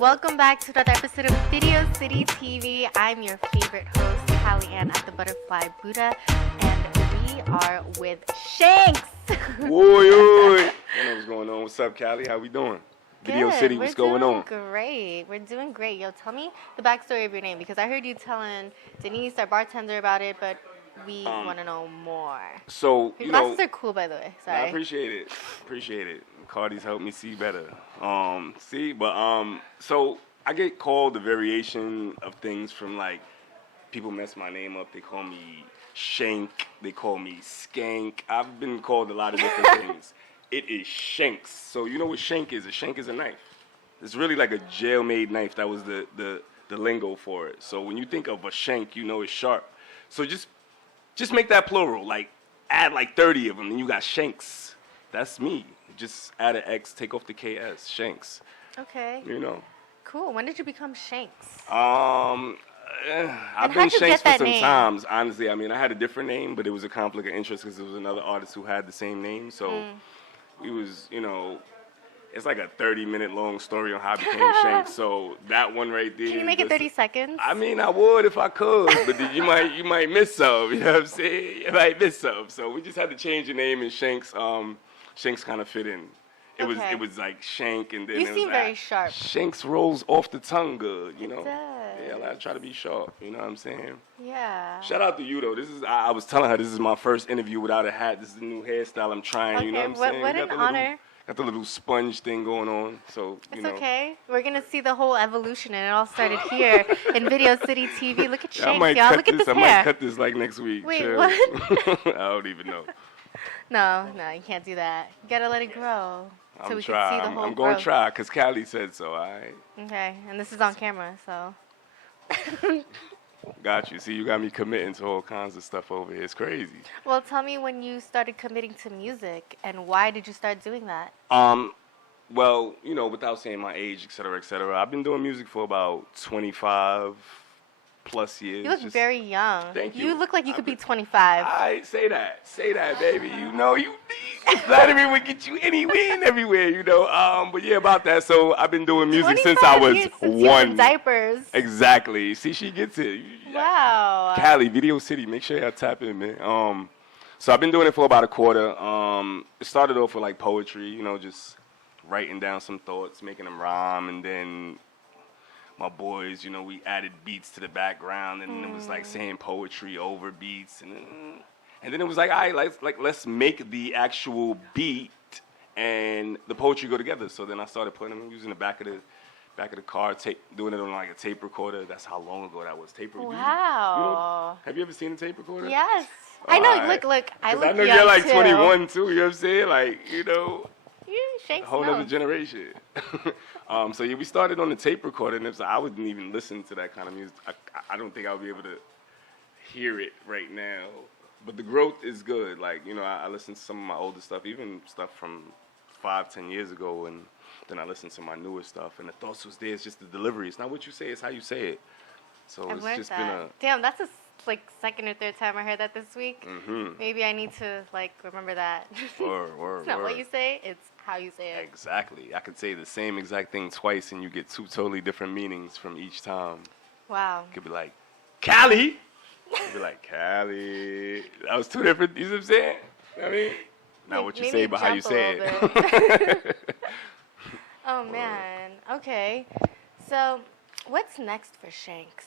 Welcome back to another episode of Video City TV. I'm your favorite host, Callie Ann at the Butterfly Buddha, and we are with Shanx. Oi. I know what's going on. What's up, Callie? How we doing? Video City, what's going on? We're doing great. Yo, tell me the backstory of your name, because I heard you telling Denise, our bartender, about it, but we want to know more. So, your glasses are cool, by the way. Sorry. I appreciate it. Cardi's helped me see better. So I get called a variation of things from, like, people mess my name up. They call me Shank. They call me Skank. I've been called a lot of different things. It is Shanx. So you know what Shank is? A shank is a knife. It's really like a jail-made knife. That was the lingo for it. So when you think of a shank, you know it's sharp. So just make that plural. Like, add like 30 of them, and you got Shanks. That's me. Just add an X, take off the KS. Shanks. Okay. You know. Cool. When did you become Shanx? I've been Shanks for some times, honestly. I mean, I had a different name, but it was a conflict of interest because there was another artist who had the same name. So it was, it's like a 30-minute long story on how I became Shanks. So that one right there. Can you make it 30 seconds? I mean, I would if I could, but then you might miss some. You know what I'm saying? You might miss some. So we just had to change the name, and Shanks kind of fit in. It was like Shank, and then you it seem was very sharp. Shanks rolls off the tongue good, you know. It does. Yeah, I try to be sharp. You know what I'm saying? Yeah. Shout out to you though. I was telling her this is my first interview without a hat. This is the new hairstyle I'm trying. Okay, You know what I'm saying? What an honor. Got the little sponge thing going on, so it's okay. We're gonna see the whole evolution, and it all started here in Video City TV. Look at Shanks, y'all. Look at this hair. I might cut this like next week. Wait, chill. what? I don't even know. No, you can't do that. You gotta let it grow. So we can see the whole I'm going to try, because Callie said so, all right? Okay, and this is on camera, so. Got you. See, you got me committing to all kinds of stuff over here. It's crazy. Well, tell me when you started committing to music, and why did you start doing that? Well, without saying my age, et cetera, I've been doing music for about 25 plus years. You look very young. Thank you. You look like you could be 25. I say that, baby. Vladimir would get you anywhere and everywhere, But yeah, about that. So I've been doing music since I was one. Diapers. Exactly. See, she gets it. Wow. Callie, Video City. Make sure y'all tap in, man. So I've been doing it for about a quarter. It started off with like poetry, just writing down some thoughts, making them rhyme, and then my boys, we added beats to the background, and it was like saying poetry over beats, and then it was like, all right, let's make the actual beat and the poetry go together. So then I started putting them using the back of the car, doing it on like a tape recorder. That's how long ago that was. Tape recorder. Wow. Have you ever seen a tape recorder? Yes. I know. Right. Look. I know you're like too. 21 too. You know what I'm saying? Like, Shanks whole other generation. So yeah, we started on the tape recorder, and I wouldn't even listen to that kind of music. I don't think I would be able to hear it right now. But the growth is good. Like, I listen to some of my older stuff, even stuff from 5-10 years ago, and then I listen to my newer stuff, and the thoughts was there. It's just the delivery. It's not what you say, it's how you say it. So I've it's just that. been a... Damn, that's second or third time I heard that this week. Mm-hmm. Maybe I need to remember that. Word, it's not what you say, it's how you say it. Exactly. I could say the same exact thing twice, and you get two totally different meanings from each time. Wow. You could be like, Callie. You'd be like, Callie. That was two different, you know what I'm saying? I mean, not what you say, but how you say it. Oh, man. Okay. So, what's next for Shanks?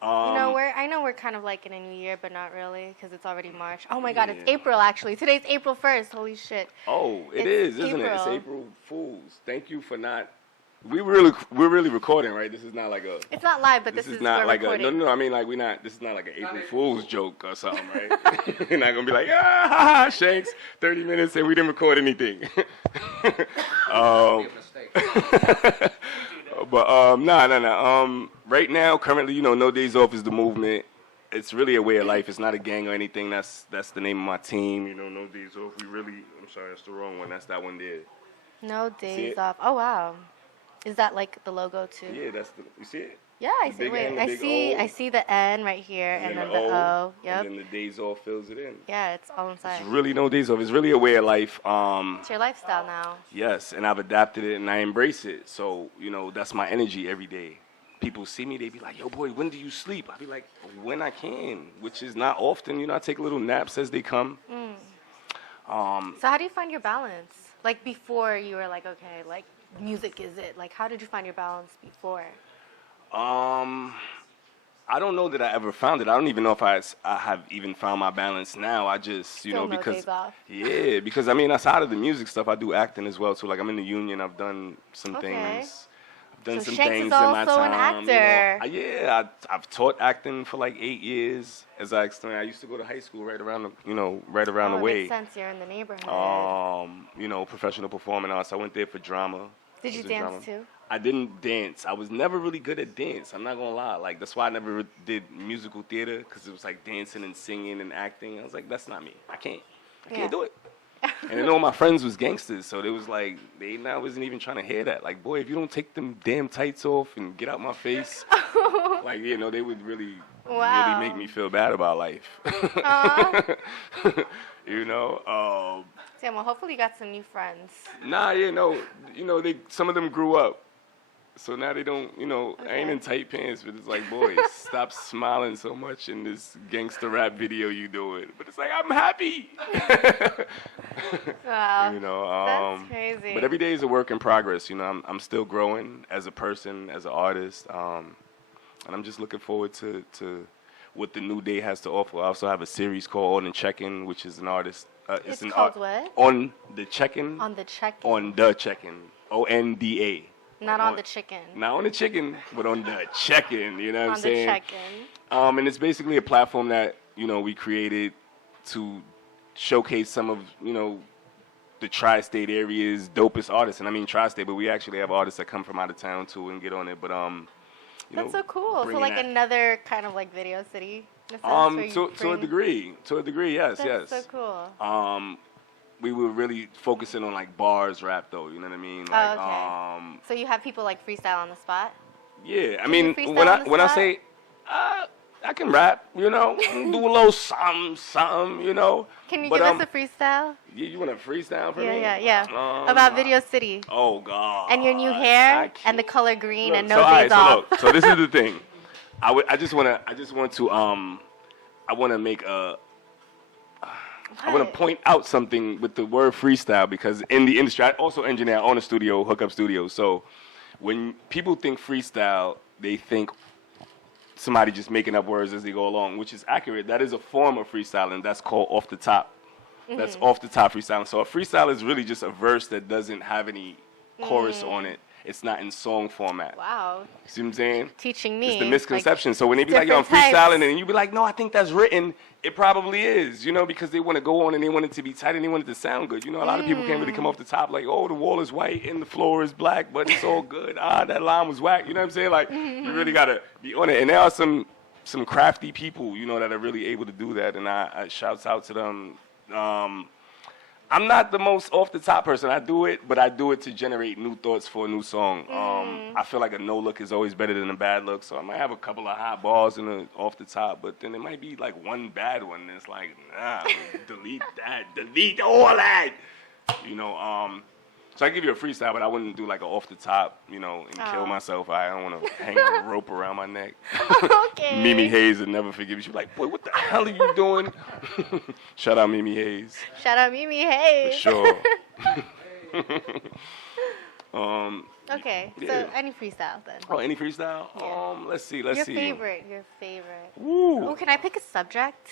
I know we're kind of like in a new year, but not really, because it's already March. Oh my God, it's April actually. Today's April 1st. Holy shit. Oh, isn't it? It's April Fools. Thank you for not. We're really recording, right? This is not like a. It's not live, but this is not like recording. No. I mean, like This is not like an April Fool's joke or something, right? You're not gonna be like, ha, Shanks, 30 minutes and we didn't record anything. But no. Right now, currently, No Days Off is the movement. It's really a way of life. It's not a gang or anything. That's the name of my team. No Days Off. I'm sorry, that's the wrong one. That's that one there. No Days Off. Oh wow. Is that like the logo too? Yeah, you see it? Yeah, I see. Wait, I see the N right here, and then the O. Yep. And then the days off fills it in. Yeah, it's all inside. It's really no days off. It's really a way of life. It's your lifestyle now. Yes, and I've adapted it and I embrace it. So, that's my energy every day. People see me, they be like, yo, boy, when do you sleep? I be like, when I can, which is not often. I take little naps as they come. So how do you find your balance? Like before you were like, okay, like music is it. Like how did you find your balance before? I don't know that I ever found it. I don't even know if I have even found my balance now. I just, because days off. Yeah, because I mean, outside of the music stuff, I do acting as well too. Like I'm in the union. I've done some things. I've done some Shanx things is in my also time. an actor. I've taught acting for like 8 years. As I explained, I used to go to high school right around the way. Makes sense. You're in the neighborhood. Professional performing arts. I went there for drama. Did you dance too? I didn't dance. I was never really good at dance. I'm not gonna lie. Like that's why I never did musical theater because it was like dancing and singing and acting. I was like, that's not me. I can't do it. And then all my friends was gangsters, so they was like, I wasn't even trying to hear that. Like, boy, if you don't take them damn tights off and get out my face, like they would really make me feel bad about life. Damn, well, hopefully you got some new friends. Nah, some of them grew up. So now they don't, I ain't in tight pants, but it's like, boys, stop smiling so much in this gangster rap video you doing. But it's like, I'm happy. Wow, that's crazy. But every day is a work in progress. I'm still growing as a person, as an artist, and I'm just looking forward to what the new day has to offer. I also have a series called On the Check-In, which is an artist. It's called what? On the Check-In. On the Check-In. On the Check-In. ONDA. Not on the chicken. Not on the chicken, but on the check-in, you know what I'm saying? On the check-in. And it's basically a platform that, we created to showcase some of, the tri-state area's dopest artists. And I mean tri-state, but we actually have artists that come from out of town too and get on it. But, that's so cool. So like another kind of like video city? To a degree, yes. That's so cool. We were really focusing on like bars rap though, you know what I mean? Like, okay. So you have people like freestyle on the spot? Yeah, I mean when I say I can rap, do a little something, Can you give us a freestyle? Yeah, you want a freestyle for me? Yeah. About Video City. Oh God. And your new hair and the color green and no days off. So this is the thing. I want to point out something with the word freestyle because in the industry, I also engineer, I own a studio, hookup studio. So when people think freestyle, they think somebody just making up words as they go along, which is accurate. That is a form of freestyling. That's called off the top. Mm-hmm. That's off the top freestyling. So a freestyle is really just a verse that doesn't have any chorus on it. It's not in song format. Wow. You see what I'm saying? Teaching me. It's the misconception. So when they be like, yo, I'm freestyling, and you be like, no, I think that's written. It probably is, because they want to go on and they want it to be tight and they want it to sound good. A lot of people can't really come off the top like, oh, the wall is white and the floor is black, but it's all good. That line was whack. You know what I'm saying? Like, you really got to be on it. And there are some crafty people, that are really able to do that. And I shouts out to them. I'm not the most off-the-top person. I do it, but I do it to generate new thoughts for a new song. I feel like a no look is always better than a bad look, so I might have a couple of hot balls off the top, but then it might be like one bad one. And it's like, nah, delete that, delete all that. So I give you a freestyle, but I wouldn't do like an off the top, and kill myself. I don't want to hang a rope around my neck. Okay. Mimi Hayes would never forgive me. She'd be like, boy, what the hell are you doing? Shout out Mimi Hayes. Shout out Mimi Hayes. For sure. Okay, yeah. so any freestyle then? Oh, any freestyle? Yeah. Let's see. Your favorite. Ooh. Ooh, can I pick a subject?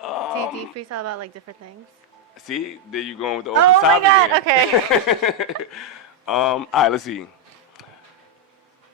Do you freestyle about like different things? See, there you going with the off the top again. Okay. All right, let's see.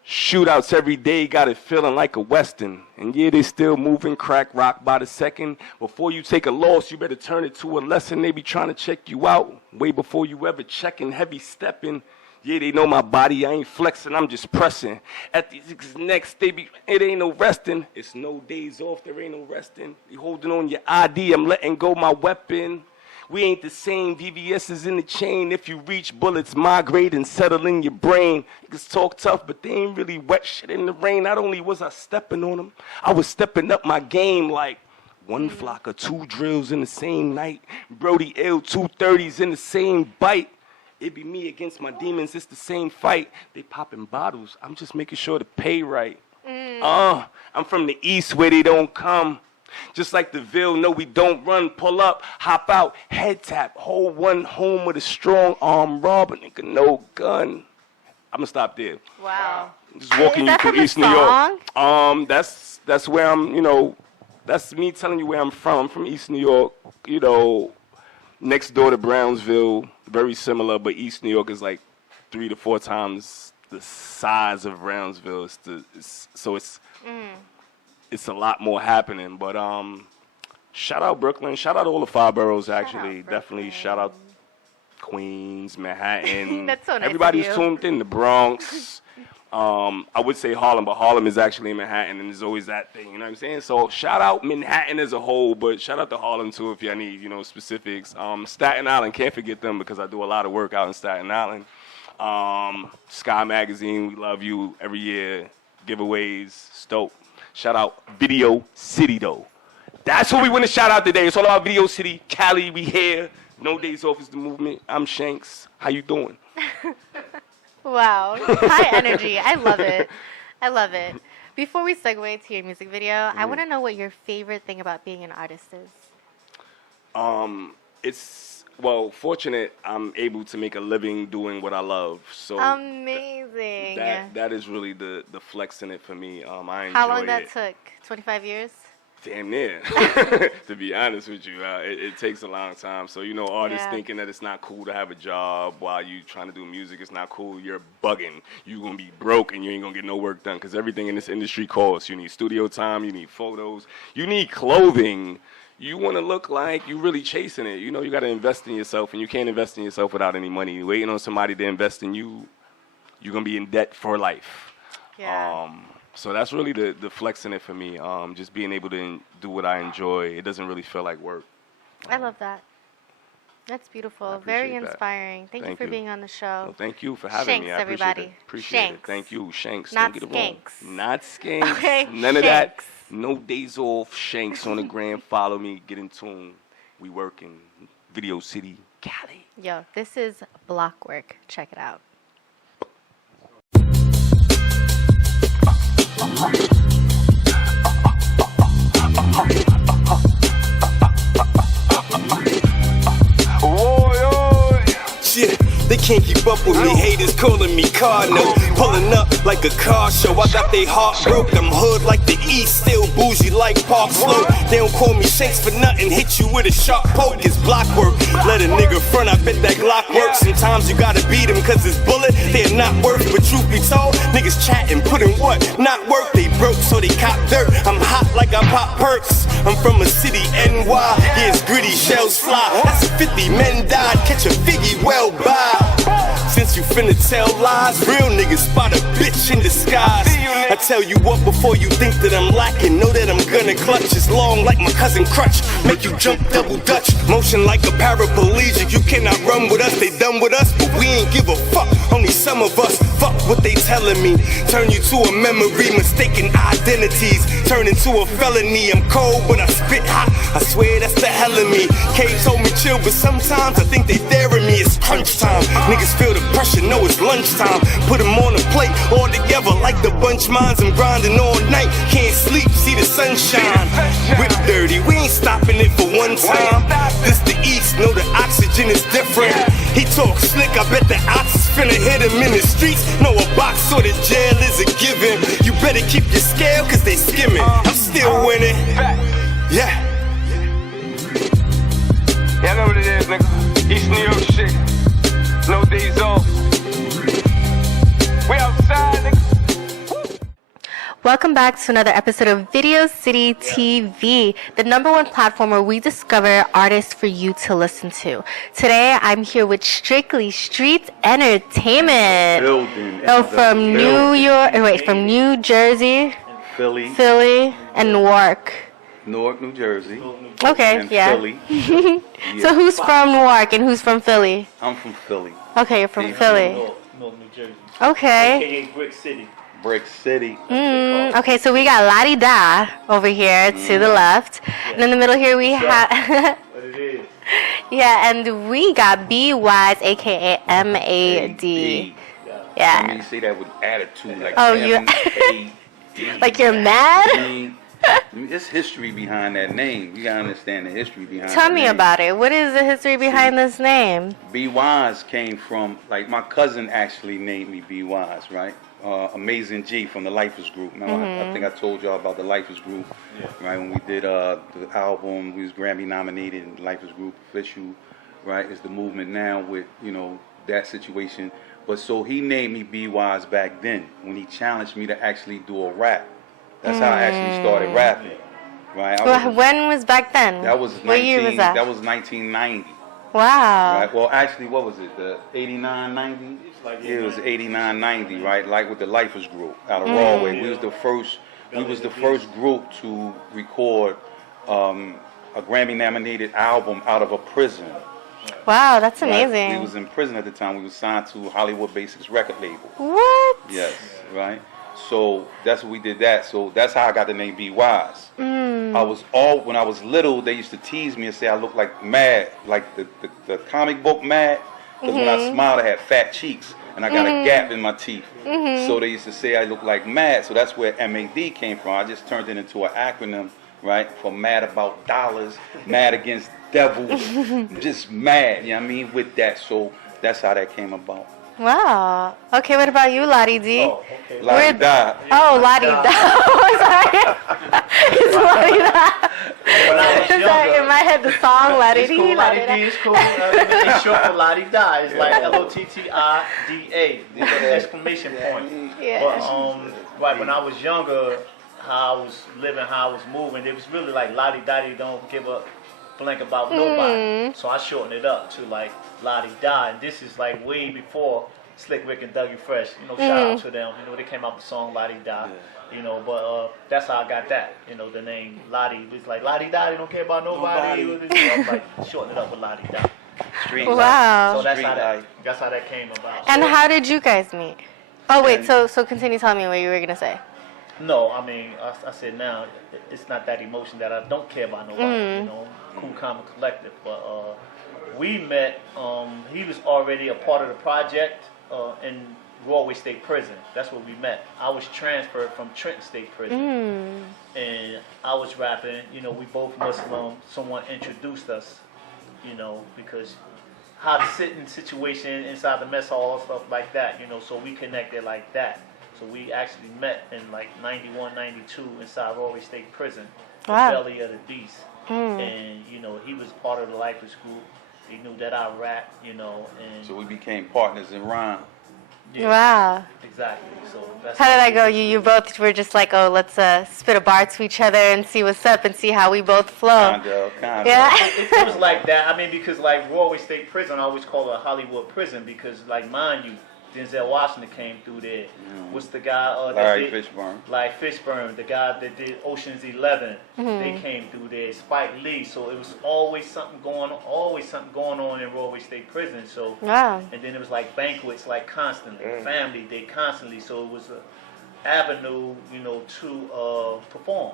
Shootouts every day, got it feeling like a Western. And yeah, they still moving, crack rock by the second. Before you take a loss, you better turn it to a lesson. They be trying to check you out way before you ever checking, heavy stepping. Yeah, they know my body, I ain't flexing, I'm just pressing. At these next, it ain't no resting. It's no days off, there ain't no resting. You holding on your ID, I'm letting go my weapon. We ain't the same. VVS is in the chain. If you reach, bullets migrate and settle in your brain. Niggas talk tough, but they ain't really wet shit in the rain. Not only was I stepping on them, I was stepping up my game like one flock of 2 drills in the same night. Brody ill, 230s in the same bite. It be me against my demons, it's the same fight. They popping bottles, I'm just making sure to pay right. I'm from the east where they don't come. Just like the Ville, no, we don't run. Pull up, hop out, head tap, hold one home with a strong arm robber, nigga, no gun. I'm gonna stop there. Wow. Just walking you through East New York. That's where I'm, you know, that's me telling you where I'm from. I'm from East New York, you know, next door to Brownsville, very similar, but East New York is like 3 to 4 times the size of Brownsville. It's a lot more happening. But shout out Brooklyn, shout out all the 5 boroughs actually. Definitely shout out Queens, Manhattan. That's so nice. Everybody's tuned in. The Bronx. I would say Harlem, but Harlem is actually in Manhattan, and there's always that thing, you know what I'm saying? So shout out Manhattan as a whole, but shout out to Harlem too if y'all need, you know, specifics. Staten Island, can't forget them because I do a lot of work out in Staten Island. Sky Magazine, we love you every year. Giveaways, Stoke. Shout out Video City though. That's what we want to shout out today. It's all about Video City. Cali, we here. No Days Off is the movement. I'm Shanx. How you doing? Wow, high energy. I love it. I love it. Before we segue to your music video, I want to know what your favorite thing about being an artist is. It's, well, fortunate I'm able to make a living doing what I love. So amazing. That is really the flex in it for me. I enjoy How long that took? 25 years? Damn near. To be honest with you, it takes a long time. So, you know, artists thinking that it's not cool to have a job while you trying to do music. It's not cool. You're bugging. You're going to be broke and you ain't going to get no work done because everything in this industry costs. You need studio time. You need photos. You need clothing. You want to look like you're really chasing it. You know, you got to invest in yourself, and you can't invest in yourself without any money. Waiting on somebody to invest in you, you're going to be in debt for life. Yeah. So that's really the flex in it for me. Just being able to do what I enjoy. It doesn't really feel like work. I love that. That's beautiful. Very inspiring. Thank you for being on the show. Well, thank you for having me. I everybody. Appreciate it. Thank you. Shanx. Not Don't get it wrong. Skanks. Not Skanks. Okay. None of that. No Days Off. Shanx on the gram. Follow me. Get in tune. We working. Video City, Cali. Yo, this is Blockwork. Check it out. Shit, they can't keep up with me. Haters calling me Cardinal. Pulling up like a car show. I got they heart broke. I'm hood like the East, still bougie like Park Slope. They don't call me Shanx for nothing. Hit you with a sharp poke. It's block work. Let a nigga front. I bet that Glock works. Sometimes you gotta beat him cause it's bullet. They're not worth. But truth be told, niggas chatting, putting what? Not work. They broke so they cop dirt. I'm hot like I pop perks. I'm from a city, NY. Yeah, it's gritty, shells fly. That's a 50 men died. Catch a figgy well by. Since you finna tell lies, real niggas spot a bitch in disguise. I tell you what before you think that I'm lacking. Know that I'm gonna clutch. It's long like my cousin Crutch. Make you jump double dutch. Motion like a paraplegic. You cannot run with us. They done with us, but we ain't give a fuck. Only some of us. Fuck what they telling me. Turn you to a memory. Mistaken identities. Turn into a felony. I'm cold, but I spit hot. I swear that's the hell of me. K told me chill, but sometimes I think they daring me. It's crunch time. Niggas feel the pressure, know it's lunchtime. Put them on a plate, all together like the bunch minds. I'm grinding all night, can't sleep, see the sunshine. Whip dirty, we ain't stopping it for one time. This the East, know the oxygen is different. He talk slick, I bet the ox is finna hit him in the streets. Know a box or the jail is a given. You better keep your scale, cause they skimming. I'm still winning. Yeah. Y'all know what it is, nigga. East New York shit. No Days Off. We outside, nigga. Welcome back to another episode of Video City TV, the #1 platform where we discover artists for you to listen to. Today, I'm here with Strictly Streets Entertainment. From New York, from New Jersey, Philly, and Newark. Newark, New Jersey. Okay, And yeah. Philly. So who's from Newark and who's from Philly? I'm from Philly. Okay, you're from Philly. North New Jersey. Okay. AKA Brick City. Brick City. Okay, so we got Lottie Da over here to the left. And in the middle here we have... What it is. Yeah, and we got B Wise, aka M-A-D. I Yeah. mean, you say that with attitude, like Oh, you- M-A-D. Like you're mad? I mean, there's history behind that name. You gotta understand the history behind Tell that me name. about it. What is the history behind this name? B Wise came from, like, my cousin actually named me B Wise, right? Amazing G from the Lifers Group. Remember, I think I told y'all about the Lifers Group, right? When we did the album, we was Grammy nominated in Lifers Group official, right? It's the movement now with, you know, that situation. But so he named me B Wise back then when he challenged me to actually do a rap. That's how I actually started rapping, right? When was back then? That was What year was that? That was 1990. Wow. Right. Well, actually, what was it? The 89, 90? It was 89, 90, right? Like with the Lifers Group out of Broadway. We was the first. We was the first group to record a Grammy-nominated album out of a prison. Wow, that's Right? amazing. We was in prison at the time. We was signed to Hollywood Basics record label. What? Yes, right. So that's what we did that. So that's how I got the name B Wise. I was when I was little, they used to tease me and say I looked like Mad, like the comic book Mad. Because when I smiled, I had fat cheeks and I got a gap in my teeth. So they used to say I looked like Mad. So that's where MAD came from. I just turned it into an acronym, right? For Mad About Dollars, Mad Against Devils, just mad. You know what I mean? With that, so that's how that came about. Wow. Okay, what about you, Lottie D? Oh, okay. Lottie died. Oh, Lottie Da. Sorry. It's Lottie Da. When I was Sorry, younger, in my head, the song Lottie it's D. cool. Lottie Lottie D Da. is cool. It's short for Lottie Da. It's like Lottida. Exclamation point. Yeah. But right when I was younger, how I was living, how I was moving, it was really like Lottie Dottie don't give a blank about nobody. So I shortened it up to like Lottie Da, and this is like way before Slick Rick and Dougie Fresh. You know, shout out to them. You know, they came out with the song Lottie Da. You know, but that's how I got that. You know, the name Lottie. It's like Lottie Da, they don't care about nobody. I was like shorten it up with Lottie Da. Street Wow. So that's Street how that came about. And So- how did you guys meet? Oh, wait, so continue telling me what you were going to say. No, I mean, I said now, it's not that emotion that I don't care about nobody, you know, cool, calm, and collective. But we met, he was already a part of the project in Broadway State Prison. That's where we met. I was transferred from Trenton State Prison. And I was rapping, you know, we both Muslim. Someone introduced us, you know, because how to sit in situation inside the mess hall, stuff like that, you know, so we connected like that. So we actually met in like 91, 92 inside Broadway State Prison, the Wow. belly of the beast. And, you know, he was part of the Lifers Group. He knew that I rap, you know, and So we became partners in rhyme. yeah, Wow. exactly. So that's How did that go? You both were just like, oh, let's spit a bar to each other and see what's up and see how we both flow. Kinda. Yeah. It was like that. I mean, because like Broadway State Prison, I always call it a Hollywood prison because, like, mind you, Denzel Washington came through there. What's the guy? Larry Fishburne. Like Fishburne, the guy that did Ocean's 11. They came through there. Spike Lee. So it was always something going on in Broadway State Prison. So Wow. and then it was like banquets, like constantly, Family Day constantly. So it was a avenue, you know, to perform.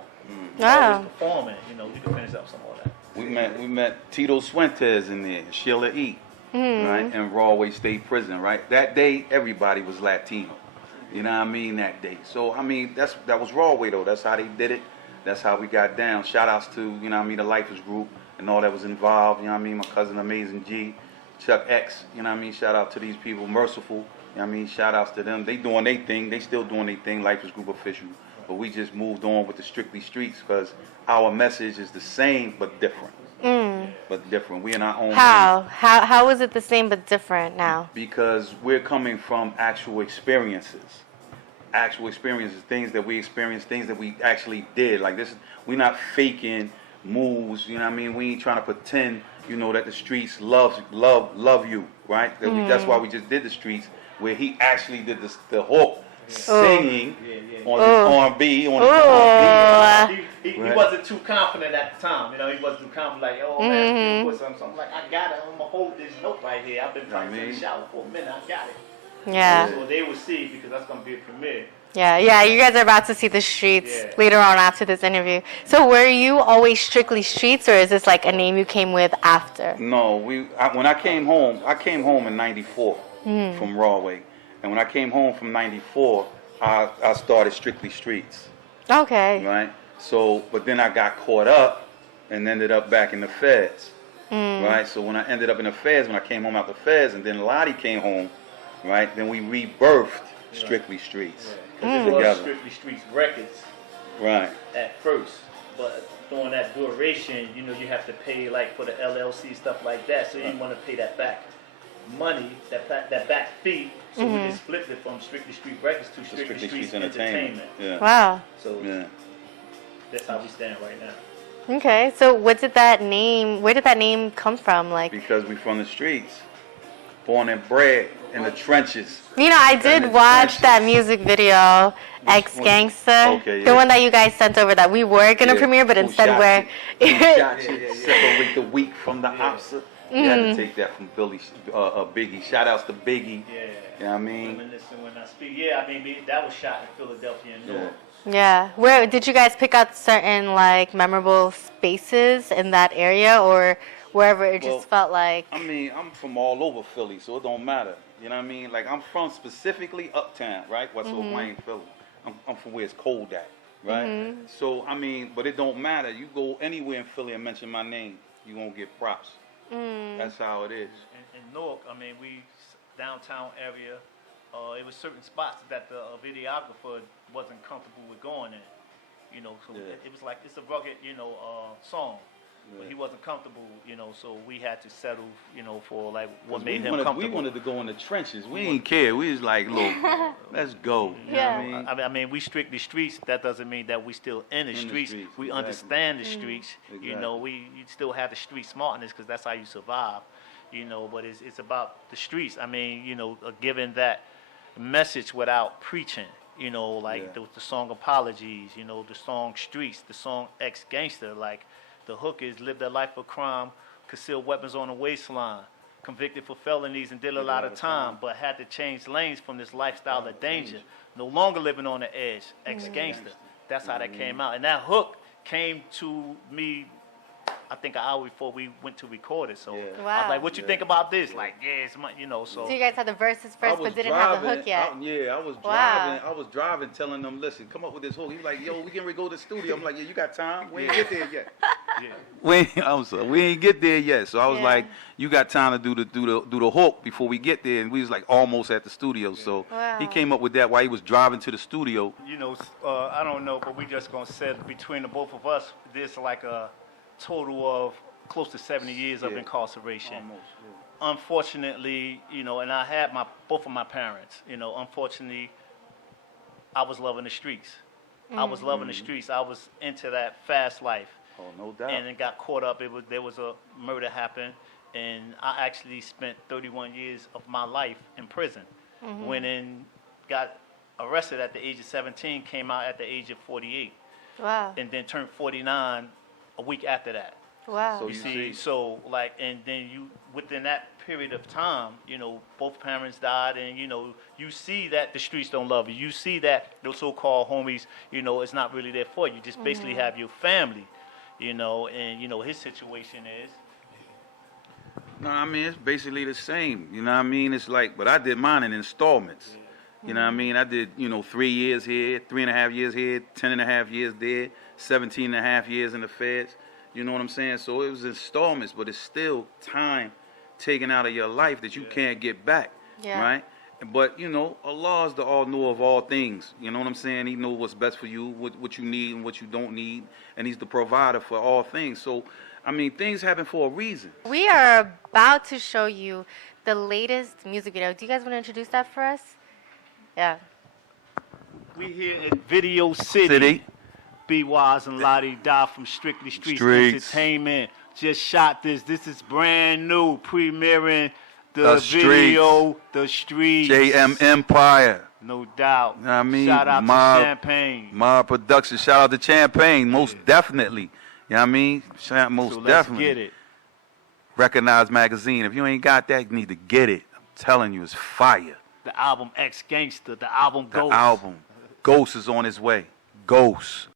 Wow. Always performing. You know, you can finish up some of that. We met Tito Suentes in there, Sheila E. Right, in Broadway State Prison, right? That day, everybody was Latino. You know what I mean? That day. So, I mean, that was Broadway, though. That's how they did it. That's how we got down. Shout outs to, you know what I mean, the Lifers Group and all that was involved. You know what I mean? My cousin Amazing G, Chuck X, you know what I mean? Shout out to these people. Merciful, you know what I mean? Shout outs to them. They doing their thing. They still doing their thing. Lifers Group official. But we just moved on with the Strictly Streets because our message is the same but different. But different. We in our own. How is it the same but different now? Because we're coming from actual experiences, things that we experienced, things that we actually did. Like this, we're not faking moves. You know what I mean? We ain't trying to pretend, you know, that the streets love you, right? That's why we just did the streets, where he actually did the hook singing Yeah. on his R&B, on his R&B. He wasn't too confident at the time. You know, he wasn't too confident. Like, oh, man, put something. So I'm like, I got it. I'm gonna hold this note right here. I've been practicing in the shower for a minute. I got it. Yeah. So they will see because that's gonna be a premiere. Yeah, you guys are about to see the streets later on after this interview. So were you always strictly streets, or is this like a name you came with after? No, when I came home in '94 from Broadway, and when I came home from '94, I started Strictly Streets. Okay. Right. So, but then I got caught up and ended up back in the Feds. Right. So when I ended up in the Feds, when I came home out the Feds, and then Lottie came home, right? Then we rebirthed Strictly Streets. It was Strictly Streets Records. Right. At first, but during that duration, you know, you have to pay like for the LLC stuff like that. So you didn't want to pay that back money, that back fee. So we just flipped it from Strictly Street Records to Strictly Streets Entertainment. Yeah. Wow. So that's how we stand right now. Okay, so where did that name come from? Like, because we from the streets, born and bred in the trenches. You know, I did watch that music video, Ex Gangsta, Okay, the one that you guys sent over that we were gonna premiere, but instead we're separate the weak from the opposite. You had to take that from Biggie. Shout outs to Biggie. Yeah. You know what I mean? Reminiscing when I speak. Yeah, I mean that was shot in Philadelphia and New York. Yeah. Where did you guys pick out certain like memorable spaces in that area, or wherever it just felt like? I mean, I'm from all over Philly, so it don't matter. You know what I mean? Like, I'm from specifically Uptown, right? West Oak Lane, Philly. I'm from where it's cold at, right? So, I mean, but it don't matter. You go anywhere in Philly and mention my name, you won't get props. That's how it is. In Newark, I mean, we downtown area, it was certain spots that the videographer wasn't comfortable with going in. You know, so it was like, it's a rugged, you know, song. But he wasn't comfortable, you know, so we had to settle, you know, for like what made him comfortable. We wanted to go in the trenches. We didn't care. We was like, look, let's go. You know what I mean? I mean, we Strictly Streets. That doesn't mean that we still in the streets. We understand the streets. Exactly. You know, you still have the street smartness because that's how you survive. You know, but it's about the streets. I mean, you know, giving that message without preaching. You know, like the song Apologies. You know, the song Streets. The song Ex Gangsta. Like. The hook is lived a life of crime, concealed weapons on the waistline, convicted for felonies and did a lot of time, but had to change lanes from this lifestyle of danger. No longer living on the edge, ex-gangster. That's how that came out. And that hook came to me, I think an hour before we went to record it. So I was like, what you think about this? Like, it's my, you know, so. So you guys had the verses first, but didn't have the hook yet. I was driving. I was driving, telling them, listen, come up with this hook. He was like, yo, we can go to the studio. I'm like, yeah, you got time? We ain't get there yet. We ain't get there yet. So I was like, you got time to do the hook before we get there. And we was like almost at the studio. So he came up with that while he was driving to the studio. You know, I don't know, but we just gonna say between the both of us, there's like a total of close to 70 years of incarceration. Almost, Unfortunately, you know, and I had both of my parents. You know, unfortunately, I was loving the streets. I was loving the streets. I was into that fast life. Oh, no doubt. And it got caught up. There was a murder happened, and I actually spent 31 years of my life in prison. Went in, got arrested at the age of 17, came out at the age of 48. Wow. And then turned 49 a week after that. Wow. So you see, so like, and then within that period of time, you know, both parents died, and you know, you see that the streets don't love you. You see that those so-called homies, you know, it's not really there for you. You just basically have your family, you know, and you know his situation is. No, I mean, it's basically the same. You know what I mean? It's like, but I did mine in installments. You know what I mean? I did, you know, 3 years here, 3.5 years here, 10.5 years there, 17.5 years in the feds. You know what I'm saying? So it was installments, but it's still time taken out of your life that you can't get back, right? But, you know, Allah is the all-knower of all things. You know what I'm saying? He knows what's best for you, what you need and what you don't need, and he's the provider for all things. So, I mean, things happen for a reason. We are about to show you the latest music video. Do you guys want to introduce that for us? Yeah. We here at Video City. B Wise and Lottie Die from Strictly Streets Entertainment. Just shot this. This is brand new, premiering the video, The Streets. JM Empire. No doubt. You know what I mean? Shout out to Champagne. My production. Shout out to Champagne. Most definitely. You know what I mean? Most So let's definitely. get it. Recognize Magazine. If you ain't got that, you need to get it. I'm telling you, it's fire. The album X Gangsta. The album The Ghost. album. Ghost is on his way. Ghost.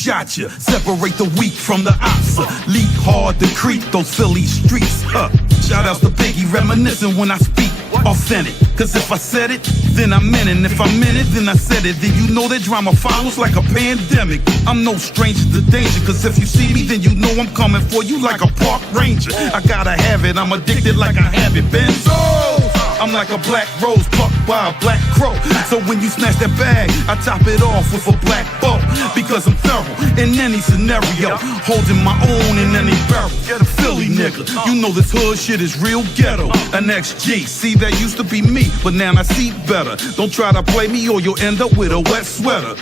Shot ya, separate the weak from the ops. Leap hard to creep those Philly streets. Shout outs to Biggie, reminiscing when I speak. Authentic, cause if I said it, then I'm in it. And if I'm in it, then I said it. Then you know that drama follows like a pandemic. I'm no stranger to danger, cause if you see me, then you know I'm coming for you like a park ranger. I gotta have it, I'm addicted like I have it. Benzo! I'm like a black rose plucked by a black crow. So when you snatch that bag, I top it off with a black bow. Because I'm thorough in any scenario, holding my own in any barrel. Get a Philly nigga, you know this hood shit is real ghetto. An XG, see that used to be me, but now I see better. Don't try to play me or you'll end up with a wet sweater.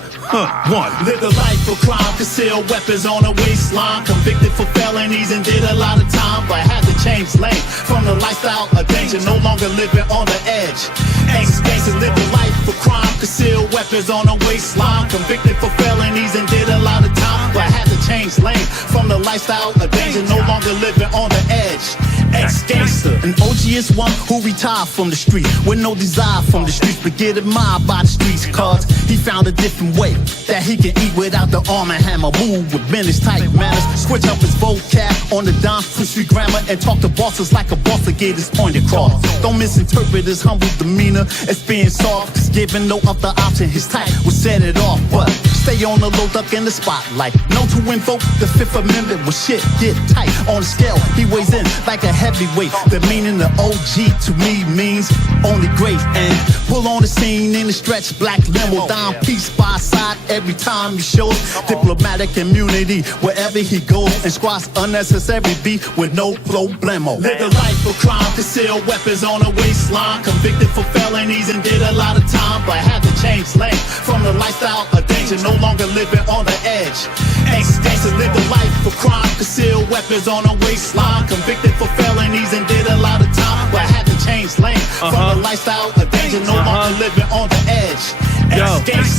One. Live the life of crime, conceal weapons on a waistline. Convicted for felonies and did a lot of time, but had to change lane from the lifestyle of danger. No longer living on the edge. Ex-gangsters live the life of crime, conceal weapons on a waistline. Convicted for felonies and did a lot of time, but had to change lane from the lifestyle of danger. No longer living on the edge. Ex-gangster, an OG is one who retired from the street with no desire from the streets, but get admired by the streets, cause he found a different way that he can eat without the arm and hammer. Move with business type manners, switch up his vocab on the Don Street grammar, and talk to bosses like a boss to get his point across. Don't misinterpret his humble demeanor as being soft, cause given no other option, his type would set it off. But stay on the low, duck in the spotlight. No to invoke the Fifth Amendment when shit get tight. On the scale, he weighs in like a heavyweight. The meaning of OG to me means only great. And pull on the scene in the stretch black limo, down peace by side every time he shows diplomatic immunity wherever he goes, and squash unnecessary beef with no problemo. Live the life of crime, conceal weapons on a waistline. Convicted for felonies and did a lot of time, but had to change lane from the lifestyle of danger. No longer living on the edge. Ex-gangsters live the life of crime, conceal weapons on a waistline. Convicted for felonies and did a lot of time, but had to change lane from the lifestyle of danger. No longer living on the edge.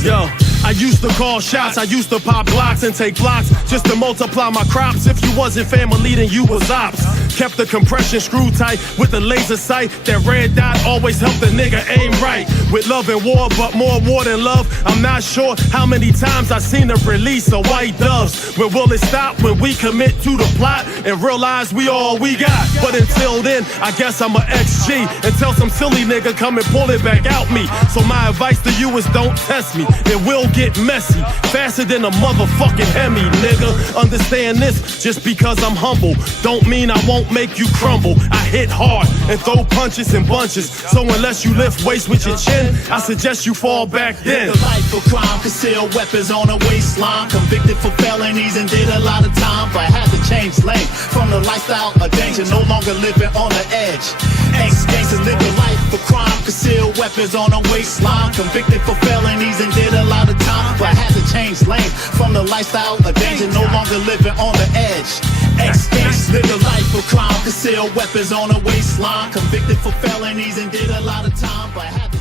Yo, I used to call shots, I used to pop blocks and take blocks just to multiply my crops. If you wasn't family, then you was ops. Kept the compression screw tight with the laser sight. That red dot always helped the nigga aim right. With love and war, but more war than love. I'm not sure how many times I seen the release of white doves. When will it stop? When we commit to the plot and realize we all we got. But until then, I guess I'm a XG. Until some silly nigga come and pull it back out me. So my advice to you is don't test me. It will get messy, faster than a motherfucking Hemi, nigga. Understand this, just because I'm humble don't mean I won't make you crumble. I hit hard and throw punches in bunches, so unless you lift weights with your chin, I suggest you fall back then. Live the life of crime, conceal weapons on a waistline. Convicted for felonies and did a lot of time, but had to change lane from the lifestyle of danger. No longer living on the edge. Ex-gangsters live the life of crime, conceal weapons on a waistline. Convicted for felonies and did a lot of time, but had to change lane from the lifestyle of danger. No longer living on the edge. Ex-gangsters live the life of crime, conceal weapons on a waistline. Convicted for felonies and did a lot of time, but had to